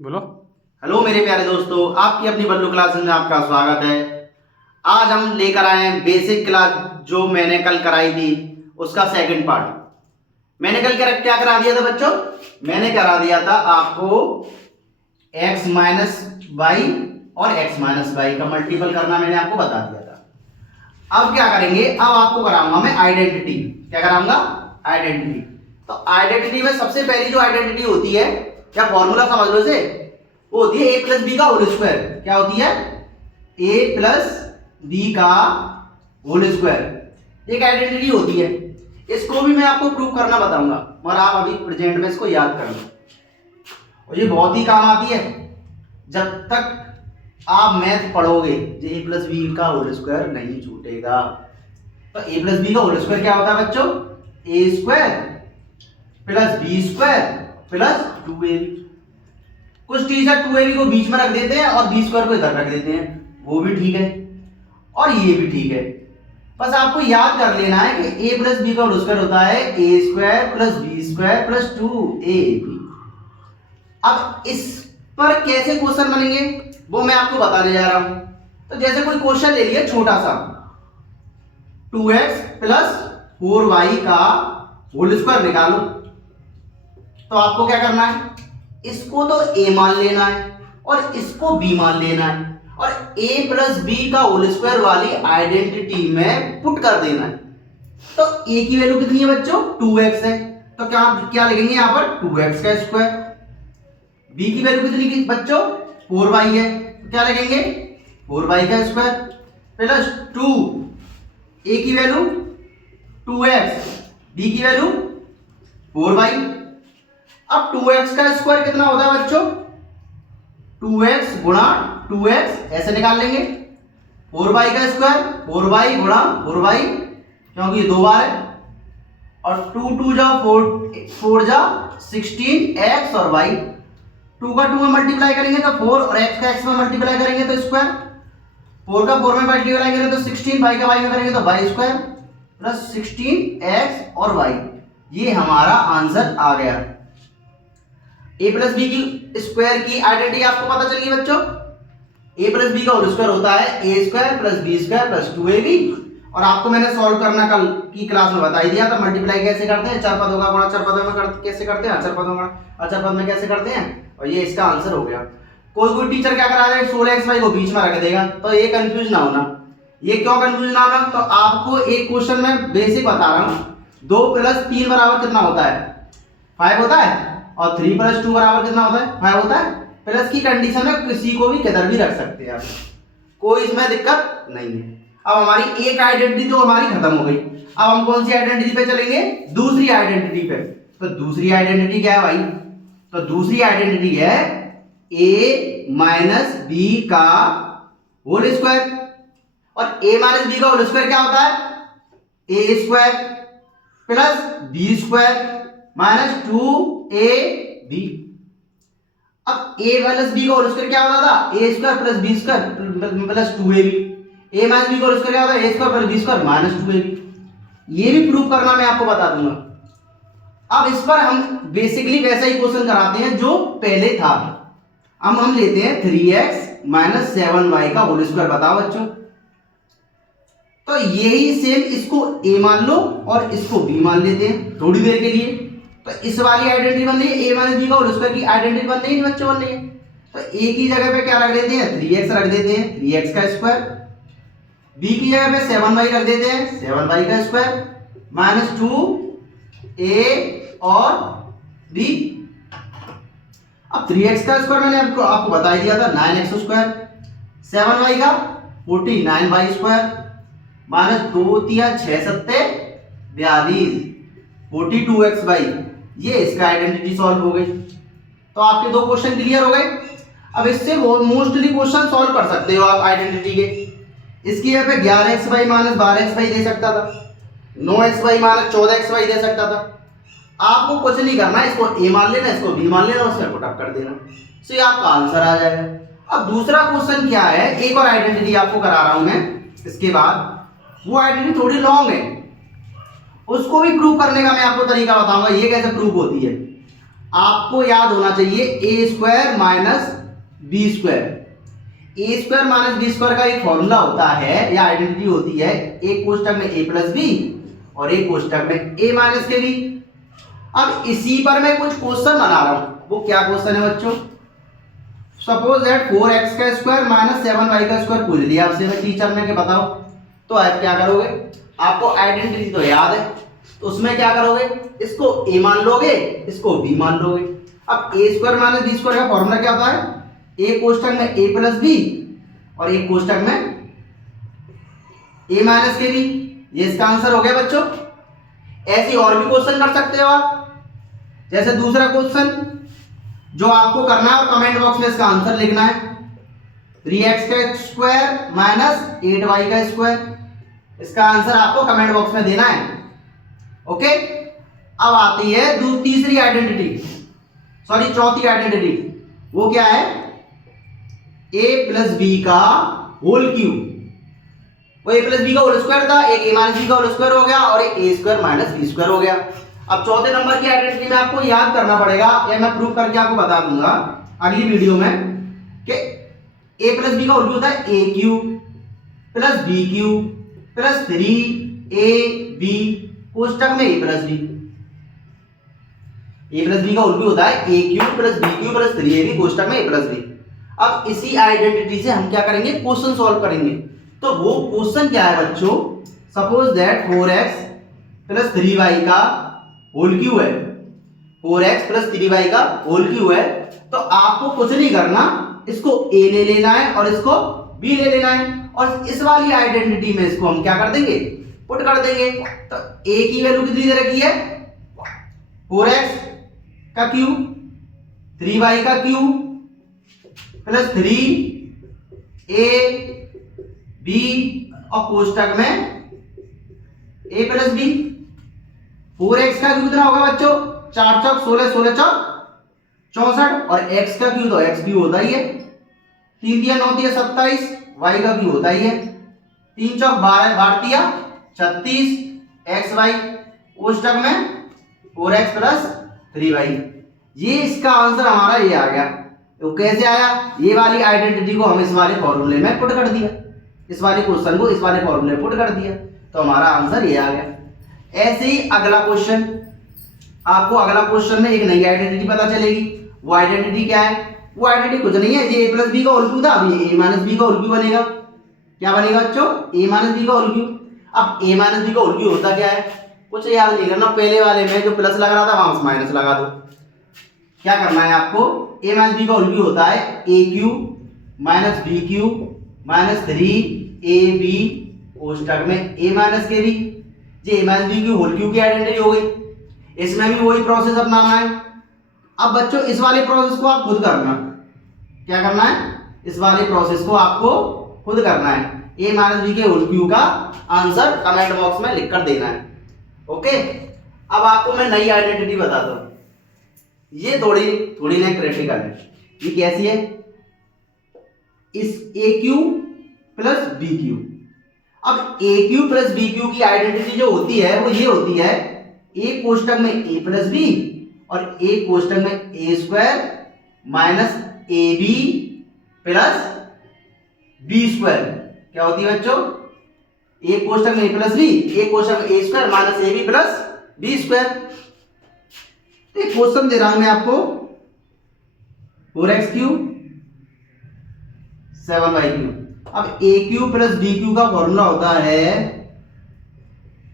बोलो। हेलो मेरे प्यारे दोस्तों, आपकी अपनी बल्लू क्लासेस में आपका स्वागत है। आज हम लेकर आए हैं बेसिक क्लास जो मैंने कल कराई थी उसका सेकंड पार्ट। मैंने कल क्या करा दिया था बच्चों? मैंने करा दिया था आपको x माइनस वाई और x माइनस वाई का मल्टीपल करना, मैंने आपको बता दिया था। अब क्या करेंगे, अब आपको कराऊंगा मैं आइडेंटिटी। क्या कराऊंगा? आइडेंटिटी। तो आइडेंटिटी में सबसे पहली जो आइडेंटिटी होती है, क्या फॉर्मूला समझ लो इसे, वो होती है ए प्लस बी का होल स्क्वायर। क्या होती है? ए प्लस बी का होल स्क्वायर एक आइडेंटिटी होती है। इसको भी मैं आपको प्रूव करना बताऊंगा, मगर आप अभी प्रेजेंट में इसको याद कर लो और ये बहुत ही काम आती है जब तक आप मैथ पढ़ोगे। जो ए प्लस बी का होल स्क्वायर नहीं छूटेगा। तो ए प्लस बी का होल स्क्वायर क्या होता है बच्चों? A square plus B square plus 2ab। कुछ टीचर 2ab को बीच में रख देते हैं और बी स्क्वायर को इधर रख देते हैं, वो भी ठीक है और ये भी ठीक है। बस आपको याद कर लेना है कि a प्लस बी का होल स्क्वायर होता है A square plus B square plus 2ab। अब इस पर कैसे क्वेश्चन बनेंगे वो मैं आपको बताने जा रहा हूं। तो जैसे कोई क्वेश्चन ले लिया छोटा सा, 2x प्लस 4y का होल स्क्वायर निकालो। तो आपको क्या करना है, इसको तो a मान लेना है और इसको b मान लेना है और a प्लस बी का होल स्क्वायर वाली आइडेंटिटी में पुट कर देना है। तो a की वैल्यू कितनी है बच्चों? 2x है, तो क्या क्या लिखेंगे यहाँ पर? 2x का स्क्वायर। b की वैल्यू कितनी की बच्चों? 4y है, तो क्या लिखेंगे? 4y का स्क्वायर प्लस 2। a की वैल्यू 2x, b की वैल्यू 4y। अब 2x का स्क्वायर कितना होता है बच्चों? 2x गुणा 2x ऐसे निकाल लेंगे। 4y का स्क्वायर 4y गुणा 4y, क्योंकि ये दो बार है, और 2 जा 4 जा 16x और y। 2 का 2 में मल्टीप्लाई करेंगे तो 4 और x का x में मल्टीप्लाई करेंगे तो स्क्वायर। 4 का 4 में मल्टीप्लाई करेंगे तो 16, y का y में करेंगे तो y स्क्वायर प्लस 16x और y। ये हमारा आंसर आ गया। a प्लस बी की स्क्वायर की आइडेंटिटी आपको पता चली बच्चों। a प्लस बी का होल स्क्वायर होता है A square plus B square plus 2ab। और आपको मैंने सॉल्व करना कल की क्लास में बता ही दिया था। मल्टीप्लाई कैसे करते हैं, चार पदों का गुणा चार पदों में कैसे करते हैं, अचर पदों का अचर पद में कैसे करते हैं, और ये इसका आंसर हो गया। कोई टीचर क्या करा दे, 16xy को बीच में रख देगा, तो ये कंफ्यूज ना होना। ये क्यों कंफ्यूज ना होना, तो आपको एक क्वेश्चन में बेसिक बता रहा हूँ। 2 प्लस 3 बराबर कितना होता है? 5 होता है, और 3 प्लस 2 बराबर कितना होता है? 5 होता है। प्लस की कंडीशन में किसी को भी किधर भी रख सकते हैं आप, कोई इसमें दिक्कत नहीं है। अब हमारी एक आइडेंटिटी तो हमारी खत्म हो गई। अब हम कौन सी आइडेंटिटी पे चलेंगे? दूसरी आइडेंटिटी पे। तो दूसरी आइडेंटिटी क्या है भाई? तो दूसरी आइडेंटिटी है a माइनस बी का होल स्क्वायर। और a माइनस बी का होल स्क्वायर क्या होता है? A square plus B square minus 2ab। अब a माइनस बी का होल स्क्वायर क्या होता था? A square plus B square plus 2ab। a minus B का होल स्क्वायर क्या होता है? A square plus B square minus 2ab। ये भी प्रूव करना मैं आपको बता दूंगा। अब इस पर हम बेसिकली वैसा ही क्वेश्चन कराते हैं जो पहले था। अब हम लेते हैं 3x माइनस 7y का होल स्क्वायर। बताओ बच्चों। तो यही सेम इसको a मान लो और इसको b मान लेते हैं थोड़ी देर के लिए। तो इस वाली आइडेंटिटी बन रही है, a माइनस बी का होल स्क्वायर की आइडेंटिटी बन रही है बच्चों, बन रही है। तो a की जगह पे क्या रख देते हैं? 3x रख देते हैं, 3x का स्क्वायर। b की जगह पे 7y रख देते हैं, 7y का स्क्वायर माइनस 2a और b। अब 3x का स्क्वायर मैंने आपको बता ही दिया था, 9x स्क्वायर। 7y का 49y स्क्वायर माइनस 2 तिया 6 सत्ते 42 42xy। ये इसका आइडेंटिटी सॉल्व हो गई। तो आपके दो क्वेश्चन क्लियर हो गए। अब इससे मोस्टली क्वेश्चन सॉल्व कर सकते हो आप आइडेंटिटी के। इसकी यहाँ पे 11xy माइनस 12xy दे सकता था, 9xy माइनस 14xy दे सकता था। आपको कुछ नहीं करना, इसको a मान लेना, इसको b मान लेना, उसमें पुट अप कर देना, तो ये आपका आंसर आ जाएगा। अब दूसरा क्वेश्चन क्या है, एक और आइडेंटिटी आपको करा रहा हूं मैं इसके बाद। वो आइडेंटिटी थोड़ी लॉन्ग है, उसको भी प्रूव करने का मैं आपको तरीका बताऊंगा, ये कैसे प्रूव होती है। आपको याद होना चाहिए ए स्क्वायर माइनस बी स्क्वायर। ए स्क्वायर माइनस बी स्क्वायर का एक फॉर्मूला होता है या आइडेंटिटी होती है, एक कोष्टक में ए प्लस बी और एक कोष्टक में ए माइनस के बी। अब इसी पर मैं कुछ क्वेश्चन बना रहा हूं। वो क्या क्वेश्चन है बच्चों? सपोज दैट 4x का स्क्वायर माइनस 7y का स्क्वायर पूछ दिया आपसे मैं टीचर ने, के बताओ तो आप क्या करोगे? आपको आइडेंटिटी तो याद है, तो उसमें क्या करोगे? इसको a मान लोगे, इसको b मान लोगे। अब a square minus B square का फॉर्मूला क्या होता है? एक कोष्टक में a प्लस बी और एक कोष्टक में a माइनस के बी। ये इसका आंसर हो गया बच्चों। ऐसे और भी क्वेश्चन कर सकते हो आप। जैसे दूसरा क्वेश्चन जो आपको करना है और कमेंट बॉक्स में इसका आंसर लिखना है, 3x का स्क्वायर माइनस 8y का स्क्वायर। इसका आंसर आपको कमेंट बॉक्स में देना है। ओके, अब आती है तीसरी आइडेंटिटी, सॉरी चौथी आइडेंटिटी। वो क्या है? a प्लस बी का होल क्यूब। वो a प्लस बी का होल स्क्वायर था, एक a माइनस बी का होल स्क्वायर हो गया और एक a square minus B square हो गया। अब चौथे नंबर की आइडेंटिटी में आपको याद करना पड़ेगा, या मैं प्रूव करके आपको बता दूंगा अगली वीडियो में, कि a प्लस बी का होल क्यूब होता है a cube plus B cube plus 3ab कोष्टक में a plus B. a plus B का होल क्यूब होता है a cube plus B cube plus 3ab कोष्टक में a प्लस बी। अब इसी आइडेंटिटी से हम क्या करेंगे? क्वेश्चन सॉल्व करेंगे। तो वो क्वेश्चन क्या है बच्चों? Suppose that 4x plus 3y का होल क्यूब है, 4x प्लस 3y का होल क्यूब है। तो आपको कुछ नहीं करना, इसको a ले लेना है और इसको b ले लेना है, और इस वाली आइडेंटिटी में इसको हम क्या कर देंगे? पुट कर देंगे। तो a की वैल्यू कितनी दे रखी है? 4x का क्यूब 3y का क्यूब प्लस 3ab और कोष्टक में a प्लस बी। 4x का क्यूब कितना होगा बच्चों? 4 चौक 16, 16 चौक 64, और x का क्यूब तो x क्यूब होता ही है, 3 दिया 9 दिया 27, y का क्यूब होता ही है, 3 चौक 12, 12 दिया 36, xy कोष्टक में 4x प्लस 3y। ये इसका आंसर हमारा ये आ गया। तो कैसे आया? ये वाली आइडेंटिटी को हम इस वाले फॉर्मूले में पुट कर दिया, इस वाले क्वेश्चन को इस वाले फॉर्मूले में पुट कर दिया, तो हमारा आंसर ये आ गया। ऐसे ही अगला क्वेश्चन, आपको अगला क्वेश्चन में एक नई आइडेंटिटी पता चलेगी। वो आइडेंटिटी क्या है? वो आइडेंटिटी कुछ नहीं है, ये a प्लस बी का होल क्यूब था, अब ये a माइनस बी का होल क्यूब बनेगा। क्या बनेगा बच्चों? a माइनस बी का होल क्यूब। अब a माइनस बी का होल क्यूब होता क्या है? कुछ याद नहीं करना, पहले वाले में जो प्लस लग रहा था वहां माइनस लगा दो। क्या करना है आपको? a माइनस बी का होल क्यूब होता है a cube minus B cube minus 3ab कोष्टक में a माइनस के बी। ये a माइनस बी की होल क्यूब की आइडेंटिटी हो गई। इसमें भी वही प्रोसेस अपनाना है। अब बच्चों इस वाले प्रोसेस को आप खुद करना। क्या करना है? इस वाले प्रोसेस को आपको खुद करना है। a माइनस बी के होल क्यूब का आंसर कमेंट बॉक्स में लिख कर देना है। ओके, अब आपको मैं नई आइडेंटिटी बताता हूं। ये थोड़ी ना क्रिटिकल है। ये कैसी है? इस a cube plus B cube. अब a cube plus B cube की आइडेंटिटी जो होती है वो ये होती है, a कोष्टक में a प्लस बी और a कोष्टक में a square minus ab plus B square. क्या होती है बच्चों? a कोष्टक में a प्लस बी, a कोष्टक में a square minus ab plus B square. एक क्वेश्चन दे रहा हूं मैं आपको, 4x क्यूब 7y क्यूब। अब a cube plus B cube का फॉर्मूला होता है,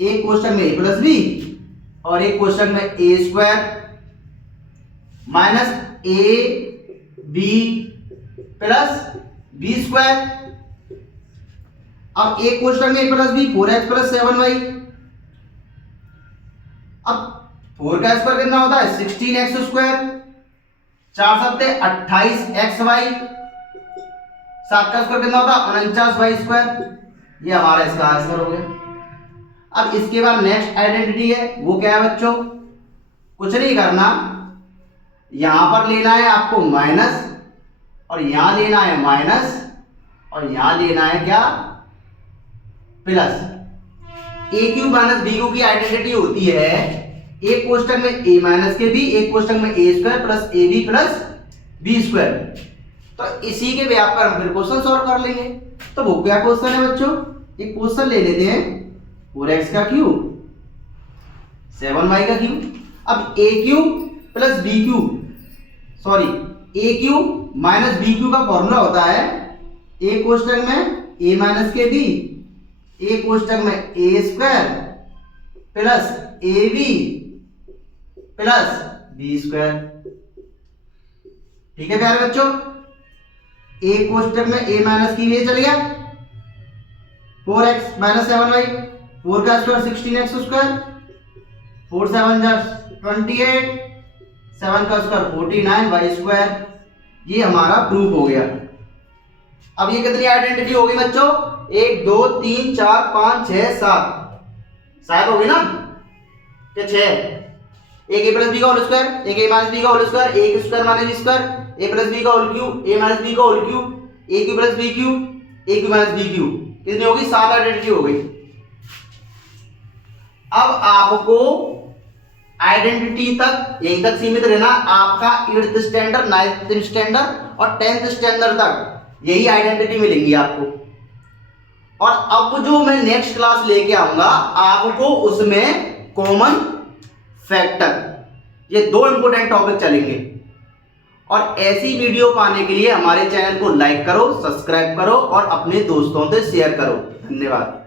एक कोष्टक में a प्लस बी और एक कोष्टक में a square minus a b plus B square. अब एक कोष्टक में a plus B 4x plus 7y। अब 4 का स्क्वायर कितना होता है? 16x स्क्वायर, 4 सत्ते 28xy, 7 का स्क्वायर कितना होता है? 49y square. ये हमारा इसका आंसर हो गया। अब इसके बाद नेक्स्ट आइडेंटिटी है, वो क्या है बच्चों? कुछ नहीं करना, यहां पर लेना है आपको माइनस और यहां लेना है माइनस और यहां लेना है क्या? Plus. a cube minus B cube की आइडेंटिटी होती है एक कोष्टक में a माइनस के बी, एक कोष्टक में a square plus A B plus B square. तो इसी के व्याप पर हम फिर क्वेश्चन सॉल्व कर लेंगे। तो वो क्या क्वेश्चन है बच्चों, एक क्वेश्चन ले लेते हैं 4x का क्यूब 7y का क्यूब। अब a cube plus B cube sorry a cube minus B cube का फॉर्मूला होता है a कोष्टक में a माइनस के बी, a कोष्टक में a square plus A B plus B square. ठीक है प्यारे बच्चों, एक कोष्टक में a माइनस की ये चल गया 4x माइनस 7y, 4 का स्क्वायर 16x स्क्वायर, 4 7 जा 28, 7 का स्क्वायर 49y स्क्वायर। ये हमारा प्रूफ हो गया। अब ये कितनी आइडेंटिटी होगी बच्चों, 1 2 3 4 5 6 7 होगी ना, क्या 6? एक a प्लस बी का होल स्क्वायर, एक a माइनस बी का होल स्क्वायर, एक square minus B square, a plus B का whole cube, a minus B का whole cube, a cube plus B cube, a cube minus B cube. कितनी होगी, 7 identity हो गई। अब आपको आइडेंटिटी तक यहीं तक सीमित रहना। आपका 8th स्टैंडर्ड 9th स्टैंडर्ड और 10th स्टैंडर्ड तक यही आइडेंटिटी मिलेंगी आपको। और अब जो मैं नेक्स्ट क्लास लेके आऊंगा आपको उसमें कॉमन फैक्टर, ये 2 इंपॉर्टेंट टॉपिक चलेंगे। और ऐसी वीडियो पाने के लिए हमारे चैनल को लाइक करो, सब्सक्राइब करो और अपने दोस्तों से शेयर करो। धन्यवाद।